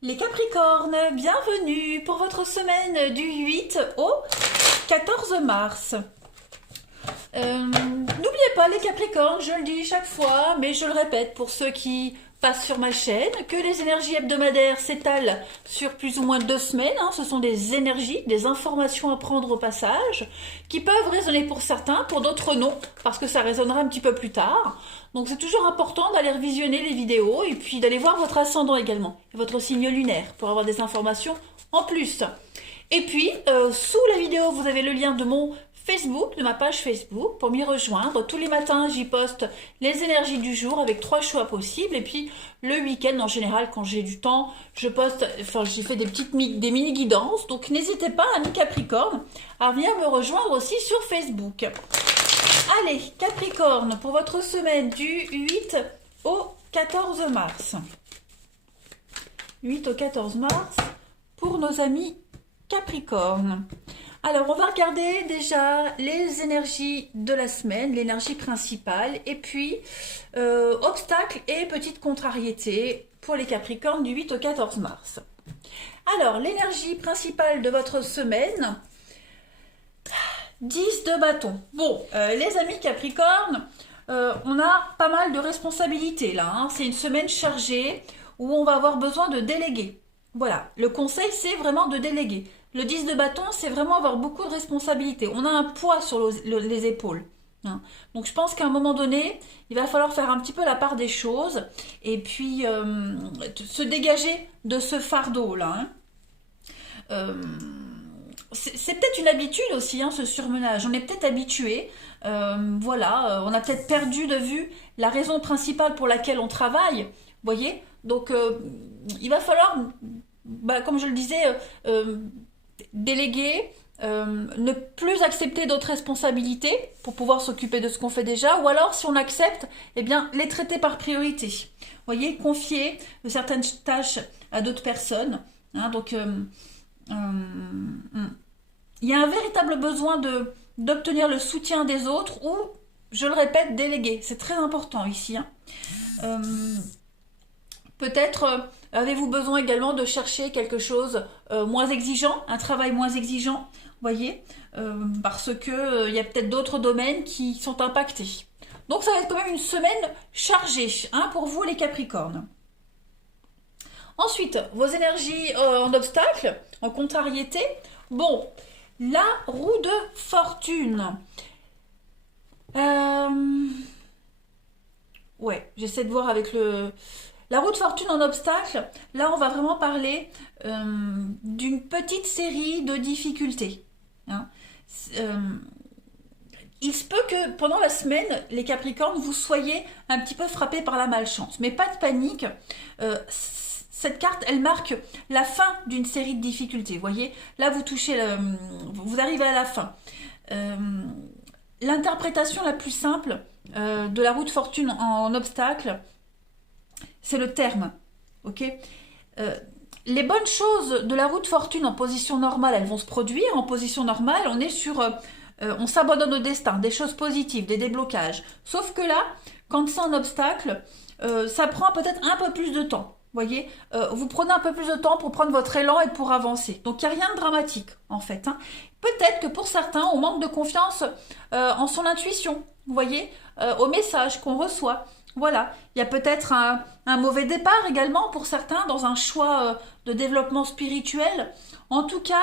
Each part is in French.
Les Capricornes, bienvenue pour votre semaine du 8 au 14 mars. N'oubliez pas les Capricornes, je le dis chaque fois, mais je le répète pour ceux qui passent sur ma chaîne, que les énergies hebdomadaires s'étalent sur plus ou moins 2 semaines. Ce sont des énergies, des informations à prendre au passage, qui peuvent résonner pour certains, pour d'autres non, parce que ça résonnera un petit peu plus tard. Donc c'est toujours important d'aller revisionner les vidéos et puis d'aller voir votre ascendant également, et votre signe lunaire, pour avoir des informations en plus. Et puis, sous la vidéo, vous avez le lien de mon Facebook, de ma page Facebook, pour m'y rejoindre. Tous les matins, j'y poste les énergies du jour avec 3 choix possibles. Et puis, le week-end, en général, quand j'ai du temps, je poste, enfin, j'ai fait des mini-guidances. Donc, n'hésitez pas, amis Capricorne, à venir me rejoindre aussi sur Facebook. Allez, Capricorne, pour votre semaine du 8 au 14 mars. 8 au 14 mars, pour nos amis Capricorne. Alors, on va regarder déjà les énergies de la semaine, l'énergie principale, et puis obstacles et petites contrariétés pour les Capricornes du 8 au 14 mars. Alors, l'énergie principale de votre semaine, 10 de bâton. Bon, les amis Capricornes, on a pas mal de responsabilités là. C'est une semaine chargée où on va avoir besoin de déléguer. Voilà, le conseil c'est vraiment de déléguer. Le 10 de bâton, c'est vraiment avoir beaucoup de responsabilités. On a un poids sur les épaules. Donc je pense qu'à un moment donné, il va falloir faire un petit peu la part des choses et puis se dégager de ce fardeau-là. C'est peut-être une habitude aussi, ce surmenage. On est peut-être habitué. Voilà, on a peut-être perdu de vue la raison principale pour laquelle on travaille. Vous voyez? Donc il va falloir, comme je le disais, déléguer, ne plus accepter d'autres responsabilités pour pouvoir s'occuper de ce qu'on fait déjà, ou alors si on accepte, eh bien les traiter par priorité. Vous voyez, confier certaines tâches à d'autres personnes. Donc il y a un véritable besoin d'obtenir le soutien des autres ou, je le répète, déléguer. C'est très important ici. Peut-être avez-vous besoin également de chercher quelque chose moins exigeant, un travail moins exigeant, voyez, parce que il y a peut-être d'autres domaines qui sont impactés. Donc ça va être quand même une semaine chargée pour vous les Capricornes. Ensuite, vos énergies en obstacle, en contrariété. Bon, la roue de fortune. Ouais, j'essaie de voir avec le... La roue de fortune en obstacle, là on va vraiment parler d'une petite série de difficultés. Il se peut que pendant la semaine, les Capricornes, vous soyez un petit peu frappés par la malchance. Mais pas de panique. Cette carte, elle marque la fin d'une série de difficultés. Vous voyez, là vous touchez, vous arrivez à la fin. L'interprétation la plus simple de la roue de fortune en obstacle, c'est le terme. Ok. Les bonnes choses de la roue de fortune en position normale, elles vont se produire. En position normale, on est sur... on s'abandonne au destin, des choses positives, des déblocages. Sauf que là, quand c'est un obstacle, ça prend peut-être un peu plus de temps. Vous voyez, vous prenez un peu plus de temps pour prendre votre élan et pour avancer. Donc, il n'y a rien de dramatique, en fait. Peut-être que pour certains, on manque de confiance en son intuition. Vous voyez, au message qu'on reçoit. Voilà, il y a peut-être un mauvais départ également pour certains dans un choix de développement spirituel. En tout cas,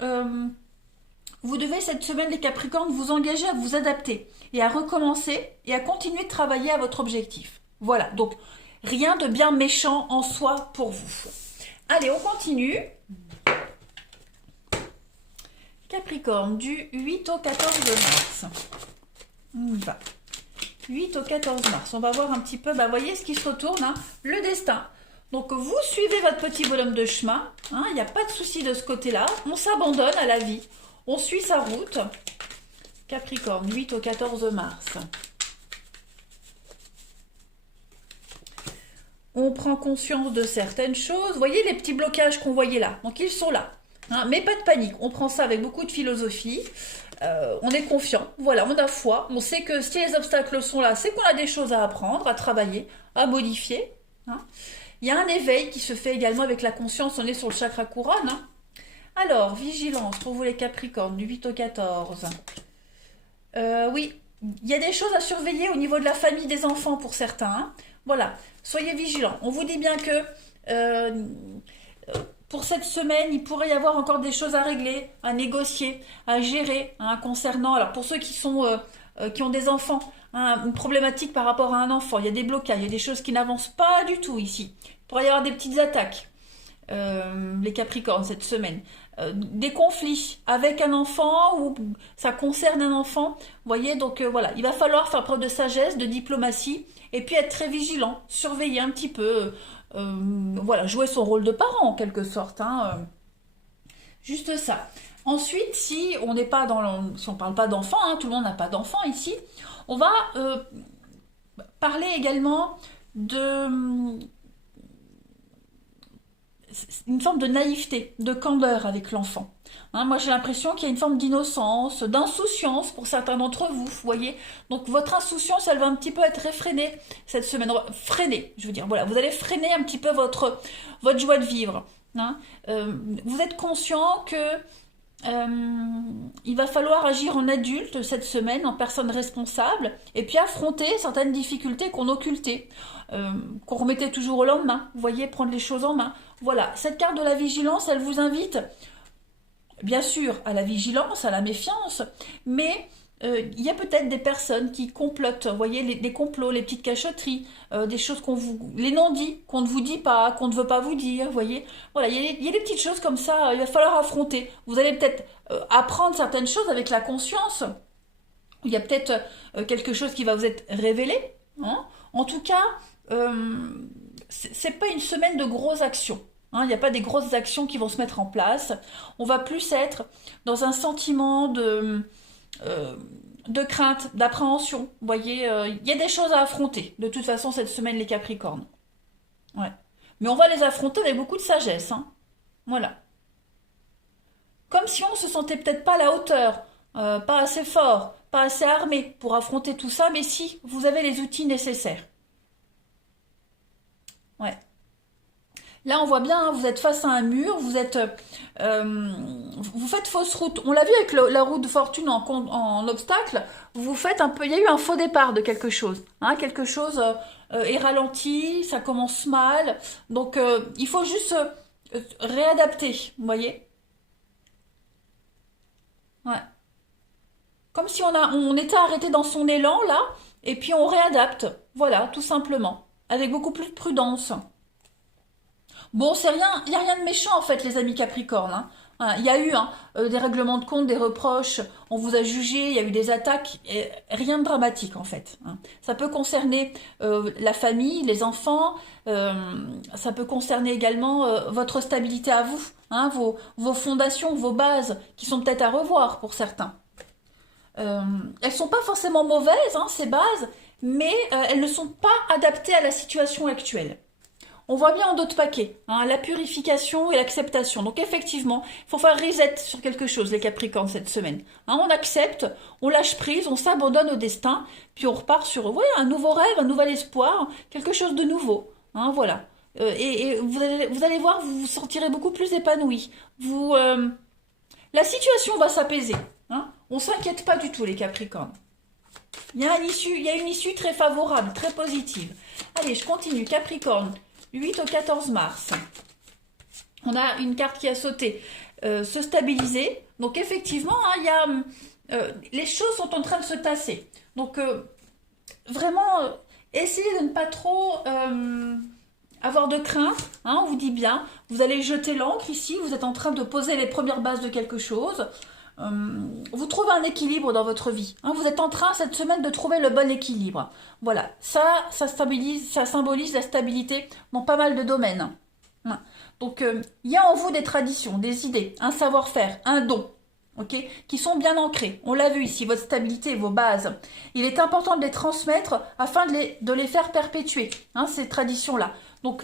vous devez cette semaine, les Capricornes, vous engager à vous adapter et à recommencer et à continuer de travailler à votre objectif. Voilà, donc rien de bien méchant en soi pour vous. Allez, on continue. Capricorne, du 8 au 14 mars. On y va. 8 au 14 mars. On va voir un petit peu, voyez ce qui se retourne, le destin. Donc vous suivez votre petit bonhomme de chemin, il n'y a pas de souci de ce côté-là. On s'abandonne à la vie, on suit sa route. Capricorne, 8 au 14 mars. On prend conscience de certaines choses. Vous voyez les petits blocages qu'on voyait là, donc ils sont là. Mais pas de panique, on prend ça avec beaucoup de philosophie. On est confiant, voilà, on a foi, on sait que si les obstacles sont là, c'est qu'on a des choses à apprendre, à travailler, à modifier. Il y a un éveil qui se fait également avec la conscience, on est sur le chakra couronne. Hein. Alors, vigilance pour vous les Capricornes, du 8 au 14. Oui, il y a des choses à surveiller au niveau de la famille des enfants pour certains. Hein. Voilà, soyez vigilants. On vous dit bien que pour cette semaine, il pourrait y avoir encore des choses à régler, à négocier, à gérer hein, concernant. Alors pour ceux qui ont des enfants, hein, une problématique par rapport à un enfant, il y a des blocages, il y a des choses qui n'avancent pas du tout ici. Il pourrait y avoir des petites attaques, les Capricornes cette semaine. Des conflits avec un enfant ou ça concerne un enfant, vous voyez, donc voilà, il va falloir faire preuve de sagesse, de diplomatie et puis être très vigilant, surveiller un petit peu, voilà, jouer son rôle de parent en quelque sorte, hein, juste ça. Ensuite, si on n'est pas si on parle pas d'enfants, hein, tout le monde n'a pas d'enfants ici, on va parler également de une forme de naïveté, de candeur avec l'enfant. Hein, moi, j'ai l'impression qu'il y a une forme d'innocence, d'insouciance pour certains d'entre vous, vous voyez. Donc, votre insouciance, elle va un petit peu être réfrénée cette semaine. Freinée, je veux dire. Voilà, vous allez freiner un petit peu votre joie de vivre. Hein. Vous êtes conscient que il va falloir agir en adulte cette semaine, en personne responsable, et puis affronter certaines difficultés qu'on occultait, qu'on remettait toujours au lendemain. Vous voyez, prendre les choses en main. Voilà, cette carte de la vigilance, elle vous invite, bien sûr, à la vigilance, à la méfiance, mais il y a peut-être des personnes qui complotent, vous voyez, les complots, les petites cachotteries, des choses les non-dits, qu'on ne vous dit pas, qu'on ne veut pas vous dire, vous voyez. Voilà, il y a des petites choses comme ça, il va falloir affronter. Vous allez peut-être apprendre certaines choses avec la conscience. Il y a peut-être quelque chose qui va vous être révélé. Hein. En tout cas, c'est pas une semaine de grosses actions. Hein, il n'y a pas des grosses actions qui vont se mettre en place. On va plus être dans un sentiment de crainte, d'appréhension. Vous voyez, il y a des choses à affronter. De toute façon, cette semaine, les Capricornes. Ouais. Mais on va les affronter avec beaucoup de sagesse. Hein. Voilà. Comme si on se sentait peut-être pas à la hauteur, pas assez fort, pas assez armé pour affronter tout ça, mais si, vous avez les outils nécessaires. Ouais. Là, on voit bien, hein, vous êtes face à un mur, vous faites fausse route. On l'a vu avec la roue de fortune en obstacle. Vous faites un peu, il y a eu un faux départ de quelque chose. Hein, quelque chose est ralenti, ça commence mal. Donc, il faut juste réadapter, vous voyez. Ouais. Comme si on était arrêté dans son élan, là, et puis on réadapte. Voilà, tout simplement. Avec beaucoup plus de prudence. Bon, c'est rien, il n'y a rien de méchant en fait, les amis Capricornes. Hein. Voilà, il y a eu hein, des règlements de compte, des reproches, on vous a jugé, il y a eu des attaques, et rien de dramatique en fait. Hein. Ça peut concerner la famille, les enfants, ça peut concerner également votre stabilité à vous, hein, vos fondations, vos bases, qui sont peut-être à revoir pour certains. Elles sont pas forcément mauvaises, hein, ces bases, mais elles ne sont pas adaptées à la situation actuelle. On voit bien en d'autres paquets, hein, la purification et l'acceptation. Donc effectivement, il faut faire reset sur quelque chose, les Capricornes, cette semaine. Hein, on accepte, on lâche prise, on s'abandonne au destin, puis on repart sur un nouveau rêve, un nouvel espoir, quelque chose de nouveau. Hein, voilà. Et vous allez voir, vous vous sentirez beaucoup plus épanoui. La situation va s'apaiser. Hein. On ne s'inquiète pas du tout, les Capricornes. Il y a une issue très favorable, très positive. Allez, je continue. Capricorne. 8 au 14 mars. On a une carte qui a sauté. Se stabiliser. Donc effectivement, hein, les choses sont en train de se tasser. Donc vraiment, essayez de ne pas trop avoir de crainte. Hein, on vous dit bien. Vous allez jeter l'encre ici. Vous êtes en train de poser les premières bases de quelque chose. Vous trouvez un équilibre dans votre vie. Hein, vous êtes en train cette semaine de trouver le bon équilibre. Voilà, ça symbolise la stabilité dans pas mal de domaines. Hein. Donc, il y a en vous des traditions, des idées, un savoir-faire, un don, okay, qui sont bien ancrés. On l'a vu ici, votre stabilité, vos bases. Il est important de les transmettre afin de les faire perpétuer, hein, ces traditions-là. Donc,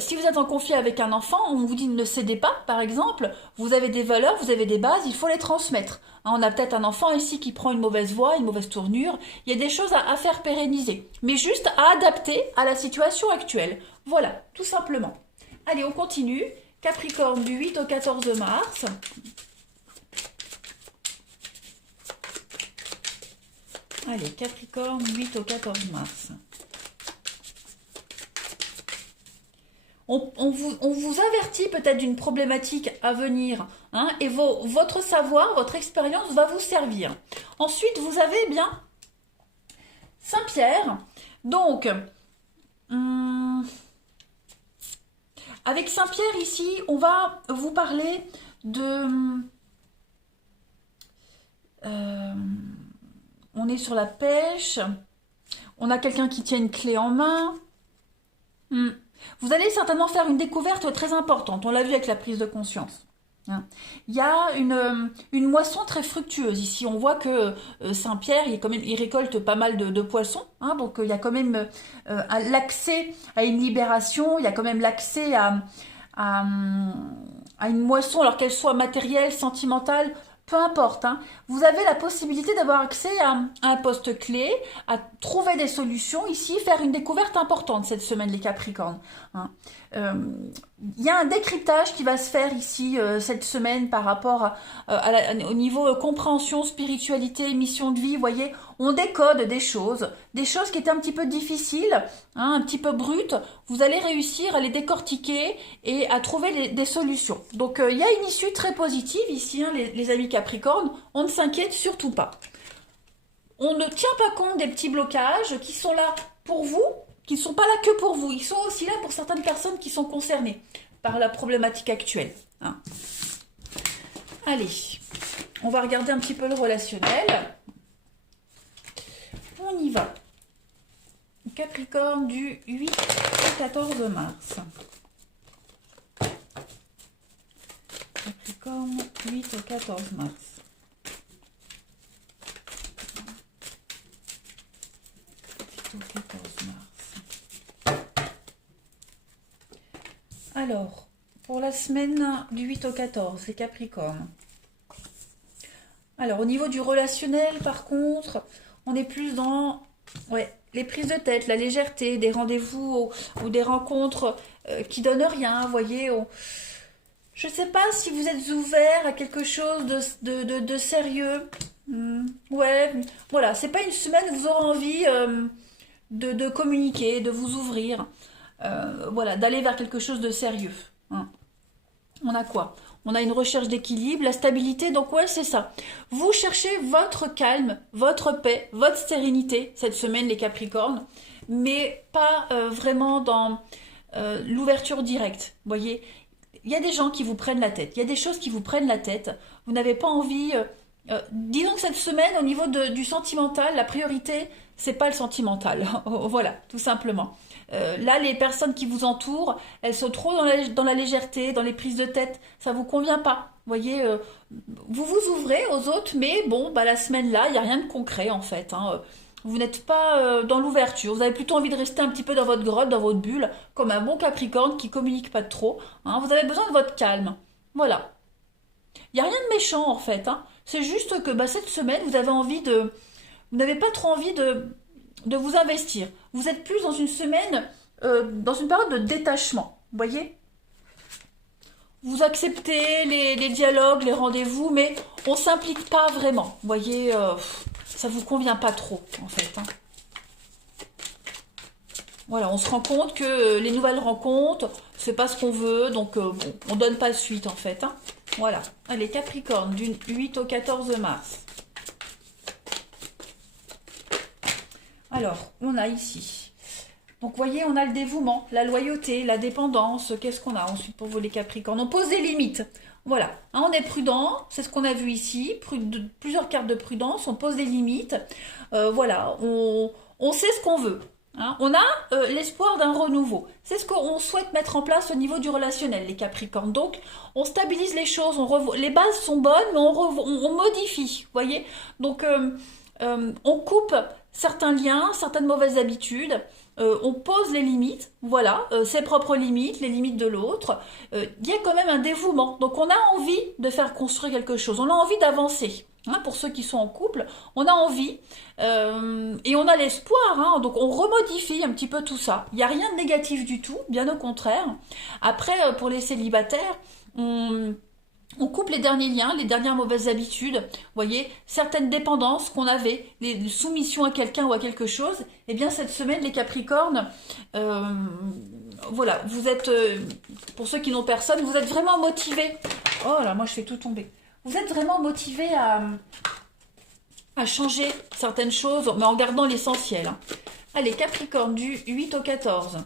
Si vous êtes en conflit avec un enfant, on vous dit ne cédez pas, par exemple, vous avez des valeurs, vous avez des bases, il faut les transmettre. Hein, on a peut-être un enfant ici qui prend une mauvaise voie, une mauvaise tournure, il y a des choses à faire pérenniser, mais juste à adapter à la situation actuelle. Voilà, tout simplement. Allez, on continue. Capricorne du 8 au 14 mars. Allez, Capricorne, 8 au 14 mars. On vous avertit peut-être d'une problématique à venir, hein, et votre savoir, votre expérience va vous servir. Ensuite, vous avez bien Saint-Pierre. Donc, avec Saint-Pierre ici, on va vous parler de... on est sur la pêche. On a quelqu'un qui tient une clé en main. Vous allez certainement faire une découverte très importante. On l'a vu avec la prise de conscience. Hein. Il y a une moisson très fructueuse ici. On voit que Saint-Pierre, il récolte pas mal de poissons. Hein, donc il y a quand même l'accès à une libération. Il y a quand même l'accès à une moisson, alors qu'elle soit matérielle, sentimentale, peu importe. Hein. Vous avez la possibilité d'avoir accès à un poste clé, à trouver des solutions ici, faire une découverte importante cette semaine, les Capricornes. Hein. Il y a un décryptage qui va se faire ici cette semaine par rapport au niveau compréhension, spiritualité, mission de vie. Vous voyez, on décode des choses qui étaient un petit peu difficiles, hein, un petit peu brutes. Vous allez réussir à les décortiquer et à trouver des solutions. Donc il y a une issue très positive ici, hein, les amis Capricornes. On ne s'inquiète surtout pas. On ne tient pas compte des petits blocages qui sont là pour vous, qui ne sont pas là que pour vous. Ils sont aussi là pour certaines personnes qui sont concernées par la problématique actuelle. Hein. Allez, on va regarder un petit peu le relationnel. On y va. Capricorne du 8 au 14 mars. Capricorne, 8 au 14 mars. Au 14 mars. Alors, pour la semaine du 8 au 14, les Capricornes. Alors, au niveau du relationnel, par contre, on est plus dans les prises de tête, la légèreté, des rendez-vous ou des rencontres qui donnent rien, vous voyez. Je ne sais pas si vous êtes ouvert à quelque chose de sérieux. Ouais, voilà, c'est pas une semaine où vous aurez envie de communiquer, de vous ouvrir, voilà, d'aller vers quelque chose de sérieux. Hein. On a quoi? On a une recherche d'équilibre, la stabilité, donc ouais, c'est ça. Vous cherchez votre calme, votre paix, votre sérénité cette semaine, les Capricornes, mais pas vraiment dans l'ouverture directe. Vous voyez, il y a des gens qui vous prennent la tête, il y a des choses qui vous prennent la tête. Vous n'avez pas envie. Disons que cette semaine, au niveau du sentimental, la priorité, c'est pas le sentimental. Voilà, tout simplement. Là, les personnes qui vous entourent, elles sont trop dans la légèreté, dans les prises de tête. Ça vous convient pas. Vous voyez, vous vous ouvrez aux autres, mais bon, bah, la semaine là, il n'y a rien de concret en fait. Hein. Vous n'êtes pas dans l'ouverture. Vous avez plutôt envie de rester un petit peu dans votre grotte, dans votre bulle, comme un bon Capricorne qui communique pas trop. Hein. Vous avez besoin de votre calme. Voilà. Il n'y a rien de méchant en fait. Hein. C'est juste que bah, cette semaine, vous n'avez pas trop envie de vous investir. Vous êtes plus dans une semaine, dans une période de détachement. Vous voyez? Vous acceptez les dialogues, les rendez-vous, mais on s'implique pas vraiment. Vous voyez, ça vous convient pas trop, en fait. Hein. Voilà, on se rend compte que les nouvelles rencontres, c'est pas ce qu'on veut, donc bon, on donne pas suite, en fait. Hein. Voilà. Allez, Capricorne, du 8 au 14 mars. Alors, on a ici. Donc, vous voyez, on a le dévouement, la loyauté, la dépendance. Qu'est-ce qu'on a ensuite pour vous, les Capricornes? On pose des limites. Voilà. Hein, on est prudent. C'est ce qu'on a vu ici. Plusieurs cartes de prudence. On pose des limites. Voilà. On sait ce qu'on veut. Hein. On a l'espoir d'un renouveau. C'est ce qu'on souhaite mettre en place au niveau du relationnel, les Capricornes. Donc, on stabilise les choses. Les bases sont bonnes, mais on modifie. Vous voyez? Donc, on coupe certains liens, certaines mauvaises habitudes. on pose les limites, voilà, ses propres limites, les limites de l'autre. Il y a quand même un dévouement. Donc on a envie de faire construire quelque chose, on a envie d'avancer. Hein, pour ceux qui sont en couple, on a envie et on a l'espoir. Hein, donc on remodifie un petit peu tout ça. Il n'y a rien de négatif du tout, bien au contraire. Après, pour les célibataires, on coupe les derniers liens, les dernières mauvaises habitudes. Vous voyez, certaines dépendances qu'on avait, les soumissions à quelqu'un ou à quelque chose. Eh bien, cette semaine, les Capricornes, voilà, vous êtes, pour ceux qui n'ont personne, vous êtes vraiment motivés. Oh là, moi je fais tout tomber. Vous êtes vraiment motivés à changer certaines choses, mais en gardant l'essentiel. Hein. Allez, Capricorne, du 8 au 14.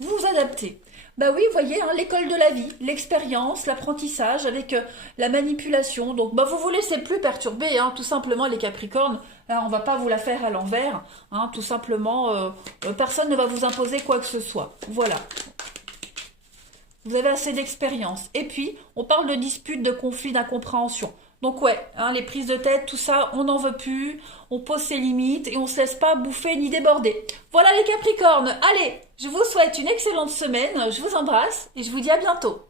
Vous vous adaptez. Bah oui, vous voyez, hein, l'école de la vie, l'expérience, l'apprentissage avec la manipulation. Donc, bah, vous vous laissez plus perturber, hein, tout simplement, les Capricornes. Là, on va pas vous la faire à l'envers. Hein, tout simplement, personne ne va vous imposer quoi que ce soit. Voilà. Vous avez assez d'expérience. Et puis, on parle de disputes, de conflits, d'incompréhension. Donc ouais, hein, les prises de tête, tout ça, on n'en veut plus, on pose ses limites et on se laisse pas bouffer ni déborder. Voilà les Capricornes, allez, je vous souhaite une excellente semaine, je vous embrasse et je vous dis à bientôt.